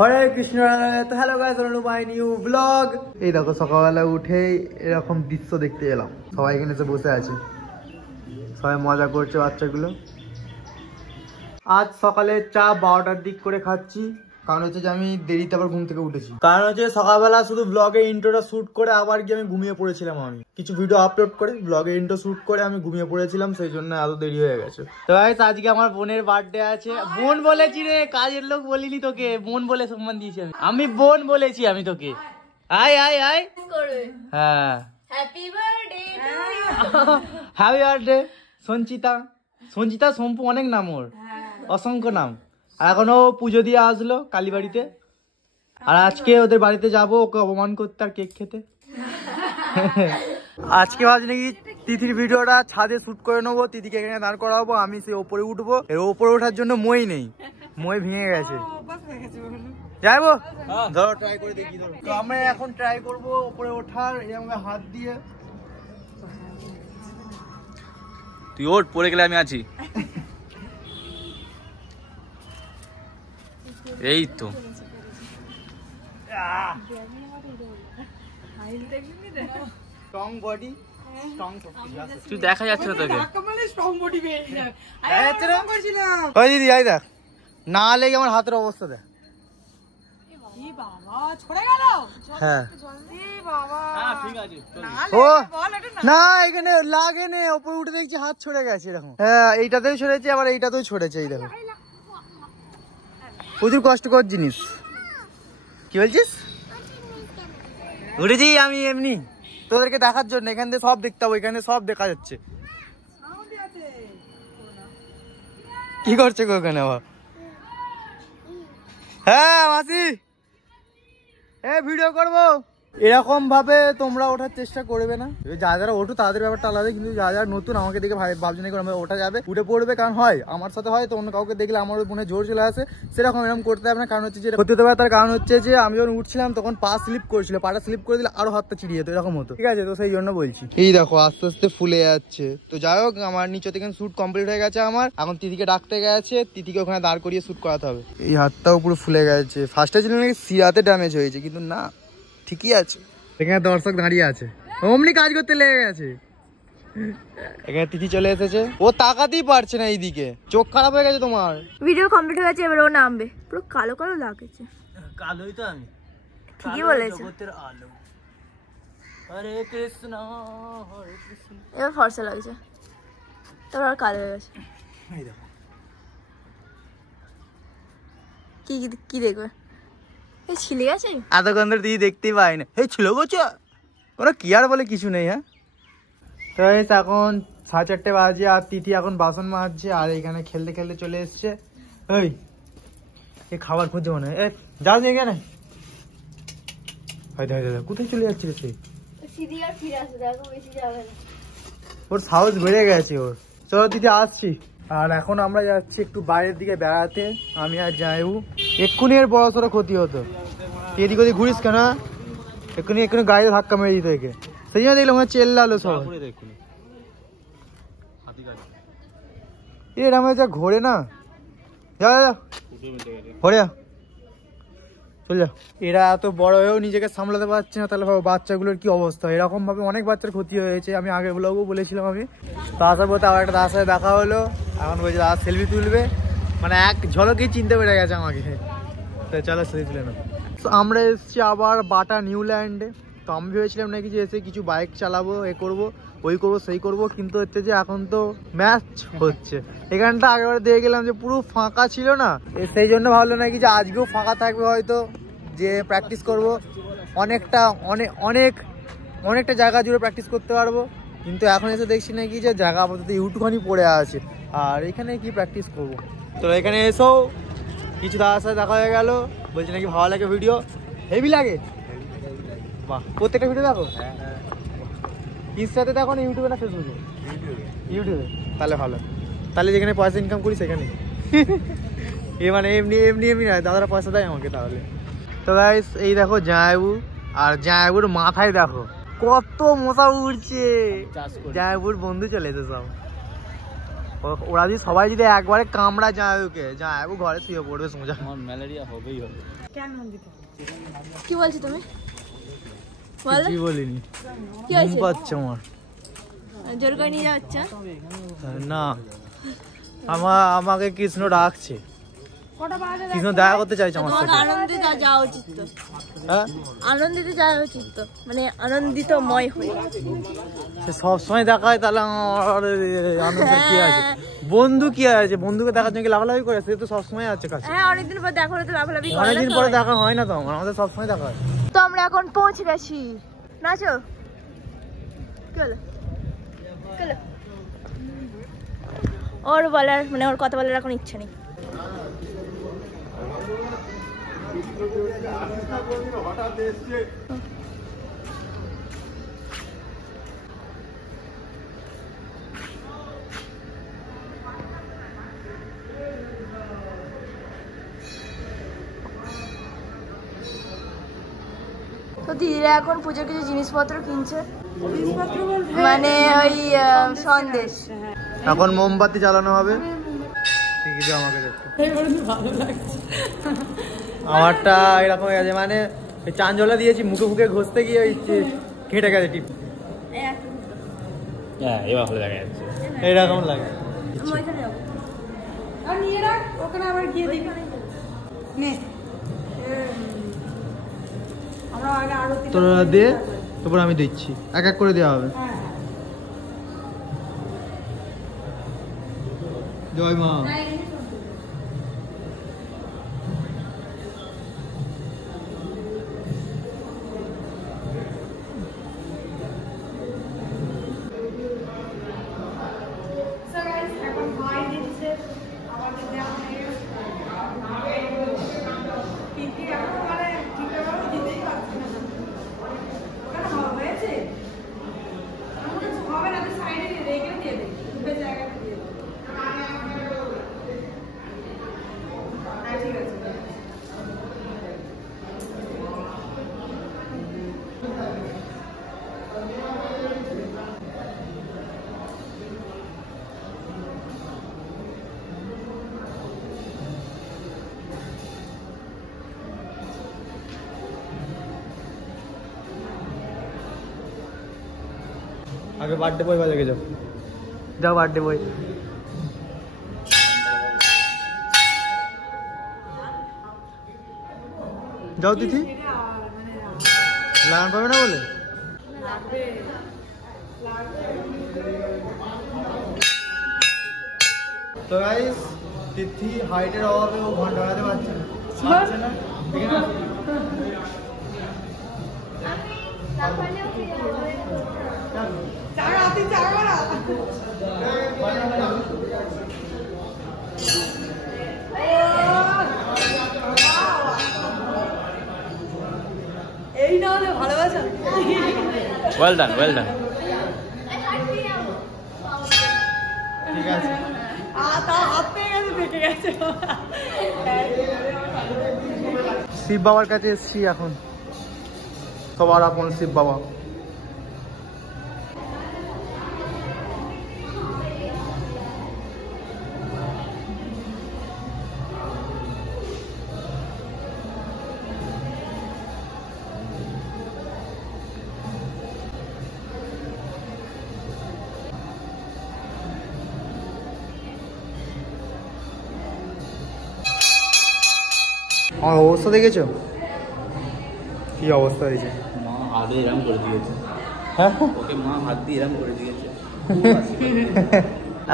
হরে কৃষ্ণ। তো hello guys, welcome to my new blog. এই দেখো সকালবেলা উঠেই এরকম দৃশ্য দেখতে এলাম। সবাই এখানে এসে বসে আছে, সবাই মজা করছে বাচ্চাগুলো। আজ সকালে চা 12টার দিক করে খাচ্ছি, কারণ হচ্ছে যে আমি দেরিতে আবার ঘুম থেকে উঠেছি। কারণ হচ্ছে সকালবেলা শুধু ব্লগে ইন্ট্রোটা শুট করে আবার গিয়ে আমি ঘুমিয়ে পড়েছিলাম। আমি কিছু ভিডিও আপলোড করে ব্লগে ইন্ট্রো শুট করে আমি ঘুমিয়ে পড়েছিলাম, সেই জন্য এত দেরি হয়ে গেছে। তো গাইস আজকে আমার বোনের বার্থডে আছে। বোন বলেছি রে, কাজের লোক বলিনি তোকে, বোন বলে সম্মান দিয়েছি আমি বোন বলেছি আমি তোকে। আয় আয় আয়, হ্যাঁ happy birthday to you. Happy birthday Sanchita. Sanchita Sampu অনেক নাম, ওর অসংখ্য নাম। আর এখনো পুজো দিয়ে আসলো কালীবাড়িতে, আর আজকে ওদের বাড়িতে যাবো ওকে অপমান করতে আর কেক খেতে। আজকে ভাবছি নাকি তিথির ভিডিওটা ছাদে শুট করে নেবো, তিথিকে এখানে দাঁড় করাবো, আমি সেই ওপরে উঠবো। এর ওপরে ওঠার জন্য মই নেই, মই ভেঙে গেছে। যাইবো ধরো ট্রাই করে দেখি। তো আমরা এখন ট্রাই করবো ওপরে ওঠার, এরকম হাত দিয়ে। তুই ওঠ, পড়ে গেলে আমি আছি। এই তো স্ট্রং বডি, স্ট্রং তুই দেখা যাচ্ছে না তোকে। ওই দিদি আই দেখ, না লেগে আমার হাতের অবস্থা দেখ। হ্যাঁ ও না, এখানে লাগে নে, উপরে উঠে দেখছি হাত ছড়ে গেছে এরকম। হ্যাঁ এইটাতেও ছড়েছে, আবার এইটাতেও ছড়েছে। এই দেখো প্রচুর কষ্টকর জিনিস। কি বলছিস? উঠেছি আমি এমনি তোদেরকে দেখার জন্য, এখান থেকে সব দেখতে হবে, এখানে সব দেখা যাচ্ছে। কি করছে গো ওখানে আবার? হ্যাঁ মাসি, ভিডিও করবো। এরকম ভাবে তোমরা ওঠার চেষ্টা করবে না। যা যারা ওঠো তাদের ব্যাপারটা আলাদা, কিন্তু যা যারা নতুন আমাকে দেখে ভাবছে না ওঠা যাবে, উঠে পড়বে। কারণ হয় আমার সাথে হয়, তো অন্য কাউকে দেখলে আমার মনে জোর চলে আসে, সেরকম এরকম করতে হবে না। কারণ হচ্ছে যে হতে পারে, তার কারণ হচ্ছে যে আমি যখন উঠছিলাম তখন পা স্লিপ করেছিল, পাটা স্লিপ করে দিলে আরো হাতটা চিড়িয়ে যেত, এরকম হতো। ঠিক আছে, তো সেই জন্য বলছি। এই দেখো আস্তে আস্তে ফুলে যাচ্ছে। তো যাই হোক, আমার নিচে থেকে শুট কমপ্লিট হয়ে গেছে আমার। এখন তিথিকে ডাকতে গেছে, তিথিকে ওখানে দাঁড় করিয়ে শুট করাতে হবে। এই হাতটাও পুরো ফুলে গেছে। ফার্স্টে ছিল নাকি সিরাতে ড্যামেজ হয়েছে, কিন্তু না, ঠিকই আছে। এখানে দর্শক দাঁড়িয়ে আছে, অমনি কাজ করতে লেগে গেছে। এখানে তিথি চলে এসেছে, ও তাকাতেই পারছে না এইদিকে, চোখ খারাপ হয়ে গেছে তোমার। ভিডিও কমপ্লিট হয়ে গেছে, এবার ও নামবে। পুরো কালো কালো লাগছে। কালোই তো আমি, ঠিকই বলেছো। জগতের আলো। হরে কৃষ্ণ হরে কৃষ্ণ। এবার ফর্সা লাগছে, তারপর আর কালো হয়ে গেছে। এই দেখো কি কি দেখবে? এই ছিলে গেছে এতক্ষণ ধরে দিদি দেখতেই পাই না। এই ছিল গোছা ওরা কি আর বলে কিছু নেই। হ্যাঁ তো এখন 4:30 বাজে, আর তিথি এখন বাসন মাজছে, আর এখানে খেলতে খেলতে চলে এসছে। এই খাবার খুঁজছে মনে হয়। যাও নিয়ে গেলে কোথায় চলে যাচ্ছিল সে? ওর সাহস বেড়ে গেছে ওর। চলো তিথি আসছি। আর এখন আমরা যাচ্ছি একটু বাইরের দিকে বেড়াতে, আমি আর যাইবু। এক্ষুনি এর বড় সড়ো ক্ষতি হতো। এদিক ওদিক ঘুরিস কেন? এক্ষুনি গাড়িতে ধাক্কা মেরে দিত একে, সেই জন্য দেখলাম চেল্লালো সব। এর আমার যা ঘোরে না, যা ঘোরে চল যা। এরা এত বড় হয়েও নিজেকে সামলাতে পারছে না, তাহলে ভাবো বাচ্চাগুলোর কি অবস্থা। এরকম ভাবে অনেক বাচ্চার ক্ষতি হয়েছে, আমি আগের ব্লগও বলেছিলাম। আমি তো আসার পথে আবার একটা দাদার সাথে দেখা হলো, এখন বলছে দাদা সেলফি তুলবে, মানে এক ঝলকেই চিনতে পেরে গেছে আমাকে। তো চলো সেলফি তুলে না। আমরা এসেছি আবার বাটা নিউল্যান্ডে। তো আমি ভেবেছিলাম নাকি যে এসে কিছু বাইক চালাবো, এ করবো ওই করবো সেই করবো, কিন্তু হচ্ছে যে এখন তো ম্যাচ হচ্ছে। এখানটা আগেবার দিয়ে গেলাম যে পুরো ফাঁকা ছিল না, সেই জন্য ভাবলো নাকি যে আজকেও ফাঁকা থাকবে হয়তো, যে প্র্যাকটিস করবো। অনেকটা জায়গা জুড়ে প্র্যাকটিস করতে পারবো, কিন্তু এখন এসে দেখছি নাকি যে জায়গা আপাতত ইউটুখানি পড়ে আছে, আর এখানে কি প্র্যাকটিস করবো। তো এখানে এসেও কিছু দাদার সাথে দেখা হয়ে গেল, বলছে নাকি ভালো লাগে ভিডিও, হেভি লাগে। বাহ, প্রত্যেকটা ভিডিও দেখো? ইনস্টাতে দেখো না ইউটিউবে না ফেসবুকে? ইউটিউবে। তাহলে ভালো, তাহলে যেখানে পয়সা ইনকাম করি সেখানে। মানে এমনি এমনি এমনি নয়, দাদারা পয়সা দেয় আমাকে তাহলে। তো গাইস এই দেখো জামাইবাবু, আর জামাইবাবুর মাথায় দেখো কত মশা উড়ছে। জামাইবাবুর বন্ধু চলে এসে সব। ওরা যদি সবাই যদি একবারে কামড়া যায় ওকে যায় ও ঘরে শুয়ে পড়বে সোজা। আমার ম্যালেরিয়া হবেই হবে। কি বলছো তুমি? বলো। কি বলিনি, কি হয়েছে? ঘুম পাচ্ছে আমার। জোর করে নিয়ে যাচ্ছ? না, আমাকে কৃষ্ণ ডাকছে, কৃষ্ণ দেখা করতে চাইছে আমার তোমাকে সাথে। আনন্দিত যাওয়া উচিত তো। হ্যাঁ, আনন্দিত যাওয়া উচিত তো, মানে আনন্দিতময় হয়ে। সে সবসময় দেখায় তাহলে আমার আনন্দ কি আছে? বন্ধু কি আছে, বন্ধুকে দেখার জন্য কি লাফালাফি করে? সে তো সবসময় আছে কাছে। হ্যাঁ, অনেকদিন পর দেখা হলে তো লাফালাফি করে। অনেকদিন পরে দেখা হয় না তো আমাদের, সবসময় দেখা হয়। তো আমরা এখন পৌঁছে গেছি। নাচো। কি হলো? কি হলো? ওর বলার মানে ওর কথা বলার এখন ইচ্ছা নেই। তো দিদিরা এখন পুজোর কিছু জিনিসপত্র কিনছে, মানে ওই সন্দেশ। এখন মোমবাতি জ্বালানো হবে। ঠিকই দাও আমাকে দেখতে। আমারটা এরকম হয়ে গেছে, মানে চান জলা দিয়েছি, মুখে মুখে ঘষতে গিয়ে ওই কেটে গেছে টিপ। হ্যাঁ, এবার ভালো দেখা যাচ্ছে। এইরকম লাগে। তোরা দে, তারপর আমি দিচ্ছি, এক এক করে দেওয়া হবে। জয় মা। আগে বার্থডে বয় বাজে যাও, যাও বার্থডে বয়। যাও তিথি, লাগান পাবে না বলে। তো গাইস, তিথি হাইটের অভাবে ও ঘন্টা বাজাতে পারছে না, ঠিক আছে? এই না হলে ভালোবাসা। Well done, well done. ঠিক আছে। শিব বাবার কাছে এসছি এখন, সবার আপন শিব বাবা। আমার অবস্থা দেখেছো কি অবস্থা হয়েছে? মা হাত দিয়ে এরম করে দিয়েছে। হ্যাঁ, ওকে মা হাত দিয়ে এরম করে দিয়েছে।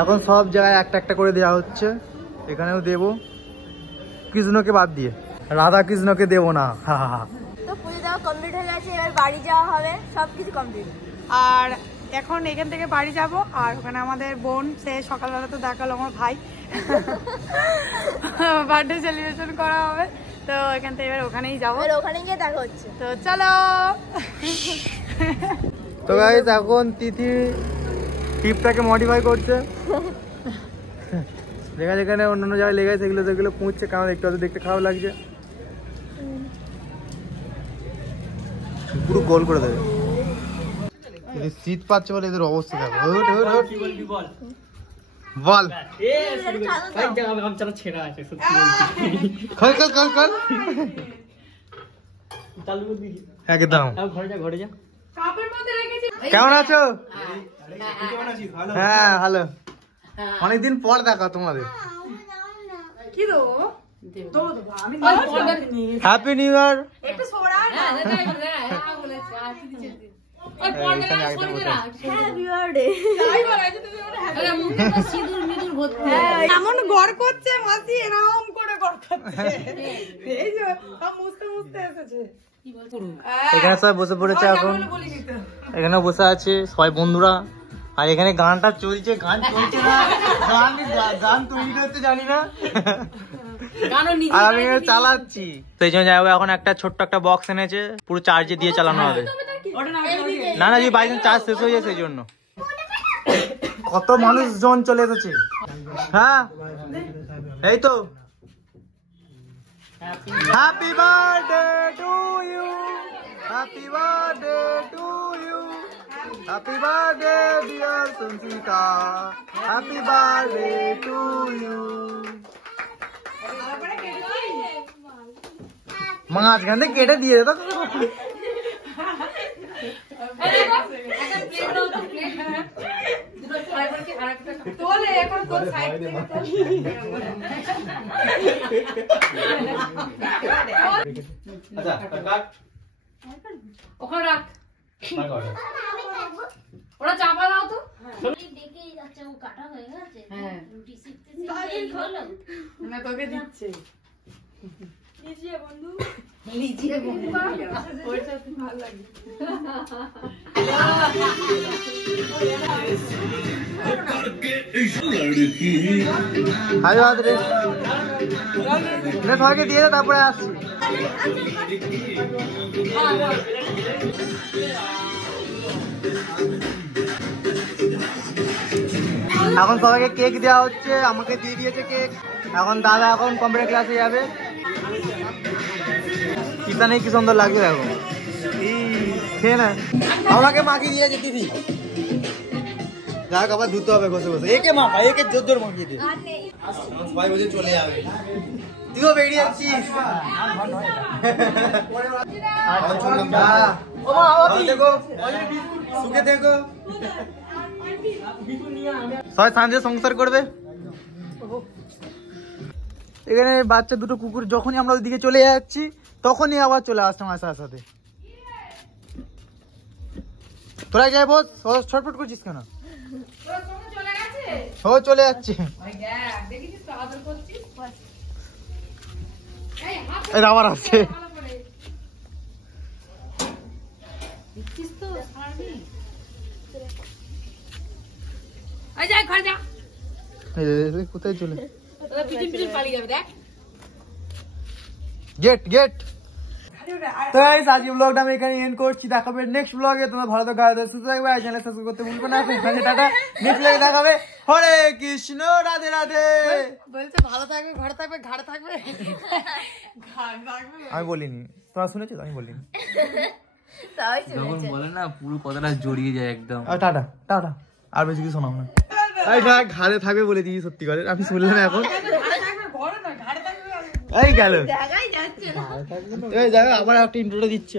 এখন সব জায়গায় একটা একটা করে দেওয়া হচ্ছে, এখানেও দেবো, কৃষ্ণকে বাদ দিয়ে, রাধা কৃষ্ণকে দেবো না। তো পুজো দেওয়া কমপ্লিট হয়ে গেছে, এবার বাড়ি যাওয়া হবে, সবকিছু কমপ্লিট। আর এখন এখান থেকে বাড়ি যাব, আর ওখানে আমাদের বোন, সে সকালবেলা তো দেখালো আমার ভাই, বার্থডে সেলিব্রেশন করা হবে, তো এখান থেকে এবার ওখানেই যাবো। এবার ওখানে গিয়ে দেখা হচ্ছে। তো চলো। তো গাইস, এখন তিথি টিপটাকে মডিফাই করছে, যেখানে যেখানে অন্যান্য জায়গায় লেগে সেগুলো সেগুলো পুঁছছে, কারণ একটু হয়তো দেখতে খারাপ লাগছে, পুরো গোল করে দেবে। শীত পাচ্ছে বলে এদের অবস্থা দেখো। বল খোল খোল খোল খোল একদম। কেমন আছো? হ্যাঁ ভালো, অনেকদিন পর দেখা তোমাদের। Happy new year. এমন গড় করছে মাসি, এরকম করে গড় করছে। এই যে সব মুছতে মুছতে এসেছে। এখানে সবাই বসে পড়েছে এখন, এখানে বসে আছে সবাই বন্ধুরা। আর এখানে গানটা চলছে, গান চলছে না, গান তৈরি করতে জানি না, আর আমি এখানে চালাচ্ছি। সেই জন্য যাই হোক, এখন একটা ছোট্ট একটা বক্স এনেছে, পুরো চার্জে দিয়ে চালানো হবে। না না, যদি বাইচান্স চার্জ শেষ হয়ে যায় সেই জন্য। কত মানুষজন চলে এসেছে। হ্যাঁ এই তো, happy birthday to you, happy birthday to you, happy birthday dear Sanchita, happy birthday to you. মাঝখান থেকে কেটে দিয়ে দে তো। ওরা চাপা দাও তো। তোকে দিচ্ছে বন্ধু, ভালো লাগে। সবাইকে দিয়ে তারপরে আসছি। এখন সবাইকে কেক দেওয়া হচ্ছে, আমাকে দিয়ে দিয়েছে কেক। এখন দাদা এখন কম্পিউটার ক্লাসে যাবে। কিসানে কি সুন্দর লাগবে এখন, খেয়ে না। আমাকে মাখিয়ে দিয়েছে দিদি, যাক আবার ধুতে হবে বসে বসে। একে মাখা, একে জোর জোর মাখিয়ে দিয়ে সবাই বসে চলে যাবে। তুইও বেরিয়ে যাচ্ছিস। সুখে দেখো, সবাই সাঁঝে সংসার করবে। এখানে বাচ্চা দুটো কুকুর, যখনই আমরা ওইদিকে চলে যাচ্ছি তখনই আবার চলে আসছে আমার সাথে। তোরা যাই বস, ছটফট করছিস কেন? ও চলে যাচ্ছে, আবার আসছে। কোথায় চলে গেট গেট। তো গাইস আজকে ব্লগটা আমি এখানে এন্ড করছি, দেখাবে নেক্সট ব্লগে। তোমরা ভালো থাকো, সুস্থ থাকবে, আর চ্যানেল সাবস্ক্রাইব করতে ভুলবে না। টাটা, নেক্সট ব্লগে দেখাবে। হরে কৃষ্ণ, রাধে রাধে। বলছে ভালো থাকবে, ঘরে থাকবে, ঘাড়ে থাকবে। আমি বলিনি, তোমরা শুনেছো? আমি বলিনি। যখন বলে না পুরো কথাটা জড়িয়ে যায় একদম। টাটা টাটা, আর বেশি কিছু শোনাও না। ঘাড়ে থাকবে বলে দিই, সত্যি করে আমি শুনলাম এখন। এই গেল, আবার একটা ইন্ট্রোটা দিচ্ছে।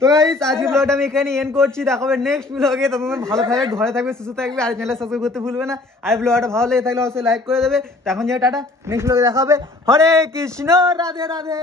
তো গাইস আজকের ব্লগটা আমি এখানে এন্ড করছি, দেখাবে নেক্সট ব্লগে। তোমরা ভালো থাকবে, ঘরে থাকবে, সুস্থ থাকবে, আর চ্যানেল সাবস্ক্রাইব করতে ভুলবে না। আর ব্লগটা ভালো লেগে থাকলে অবশ্যই লাইক করে দেবে। এখন যে টাটা, নেক্সট ব্লগে দেখাবে। হরে কৃষ্ণ, রাধে রাধে।